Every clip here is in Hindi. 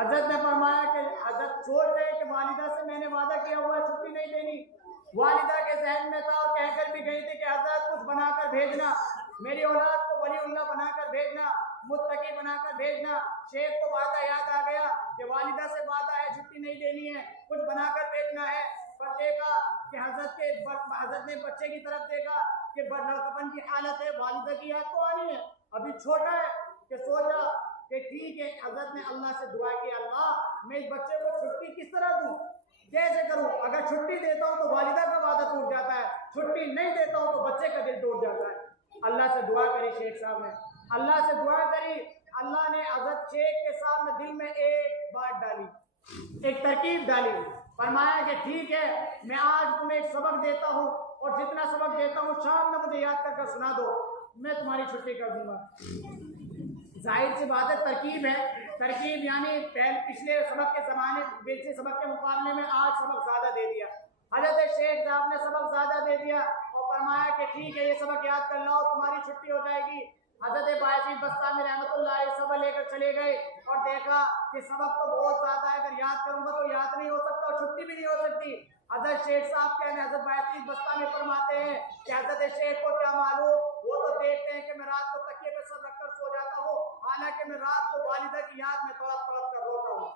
हजरत ने फरमाया कि हजरत सोच रहे कि वालिदा से मैंने वादा किया हुआ है छुट्टी नहीं देनी। वालिदा के जहन में था और कहकर भी गई थी कि हजरत कुछ बनाकर भेजना, मेरी औलाद को वलीउल्लाह बनाकर भेजना, मुत्तकी बनाकर भेजना। शेख को वादा याद आ गया कि वालिदा से वादा है छुट्टी नहीं देनी है, कुछ बनाकर भेजना है। पर देखा कि हजरत ने बच्चे की तरफ देखा कि लड़कपन की हालत है, वालिदा की याद तो आनी है, अभी छोटा है, कि सोचा कि ठीक है। हजरत ने अल्लाह से दुआ की, अल्लाह मैं इस बच्चे को छुट्टी किस तरह दूं, कैसे करूं? अगर छुट्टी देता हूं तो वालिदा का वादा टूट जाता है, छुट्टी नहीं देता हूं तो बच्चे का दिल टूट जाता है। अल्लाह से दुआ करी शेख साहब ने, अल्लाह से दुआ करी। अल्लाह ने हजरत शेख के सामने दिल में एक बात डाली, एक तरकीब डाली। फरमाया कि ठीक है, मैं आज तुम्हें एक सबक देता हूँ और जितना सबक देता हूँ शाम में मुझे याद कर सुना दो, मैं तुम्हारी छुट्टी कर दूंगा। जाहिर सी बात है, तरकीब है। तरकीब यानी पिछले सबक के जमाने, पिछले सबक के मुकाबले में आज सबक ज्यादा दे दिया। हजरत शेख साहब ने सबक ज्यादा दे दिया और फरमाया कि ठीक है, ये सबक याद कर लो, तुम्हारी छुट्टी हो जाएगी। हजरत बायजीद बस्तामी रहमतुल्लाह अलैह सबक लेकर चले गए और देखा कि सबक तो बहुत ज्यादा है, अगर याद करूंगा तो याद नहीं हो सकता और छुट्टी भी नहीं हो सकती। हजरत शेख साहब कहने, हजरत बायजीद बस्तामी फरमाते हैं कि हजरत शेख को क्या मालूम, वो तो देखते हैं कि मैं रात को तकिए पे सर रखकर सो जाता हूँ, हालांकि मैं रात को वालिदा की याद में तड़प तड़प कर रोता हूँ।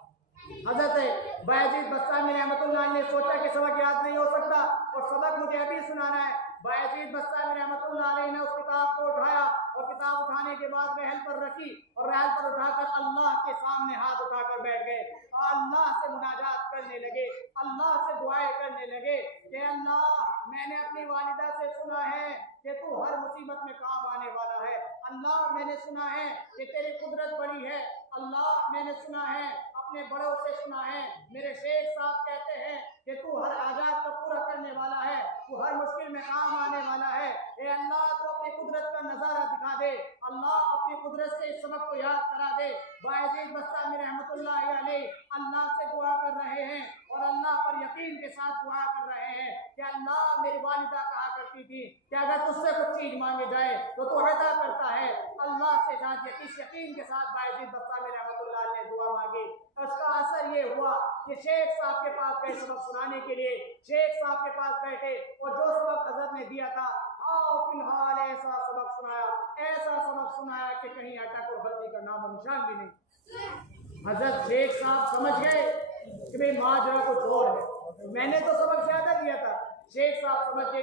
हजरत बायजीद बस्तामी रहमतुल्लाह ने सोचा कि सबक याद नहीं हो सकता और सबक मुझे अभी सुनाना है। बायजीद बस्तामी रहमतुल्लाह अलैह ने उस किताब को उठाया और किताब उठाने के बाद रहल पर रखी और रहल पर उठाकर अल्लाह के सामने हाथ उठाकर बैठ गए और अल्लाह से मुनाजात करने लगे, अल्लाह से दुआएं करने लगे कि अल्लाह मैंने अपनी वालिदा से सुना है कि तू हर मुसीबत में काम आने वाला है। अल्लाह मैंने सुना है कि तेरी कुदरत बड़ी है। अल्लाह मैंने सुना है, अपने बड़ों से सुना है, मेरे शेख साहब कहते हैं कि तू हर आजाद का पूरा करने वाला है, तू हर मुश्किल में काम आने वाला है। ए अल्लाह तो अपनी कुदरत का नजारा दिखा दे, अल्लाह अपनी कुदरत से इस सबक को याद करा दे। बायजीद बस्तामी रहमतुल्लाह अलैह अल्लाह से दुआ कर रहे हैं और अल्लाह पर यकीन के साथ दुआ कर रहे हैं कि अल्लाह मेरी वालिदा कहा करती थी कि अगर तुझसे कुछ चीज मांगे जाए तो तू अदा करता है। अल्लाह से इस यकीन के साथ बायजीद बस्तामी रहमतुल्लाह अलैह दुआ मांगी। उसका असर ये हुआ कि शेख साहब के पास गए सबक सुनाने के लिए, शेख साहब के पास बैठे और जो सबक हजरत ने दिया था, आओ फिलहाल ऐसा सबक सुनाया, ऐसा सबक सुनाया कि कहीं अटक और गलती का नाम निशान भी नहीं। हजरत शेख साहब समझ गए कि भाई माजरा कुछ और है, मैंने तो सबक ज्यादा दिया था। शेख साहब समझ गए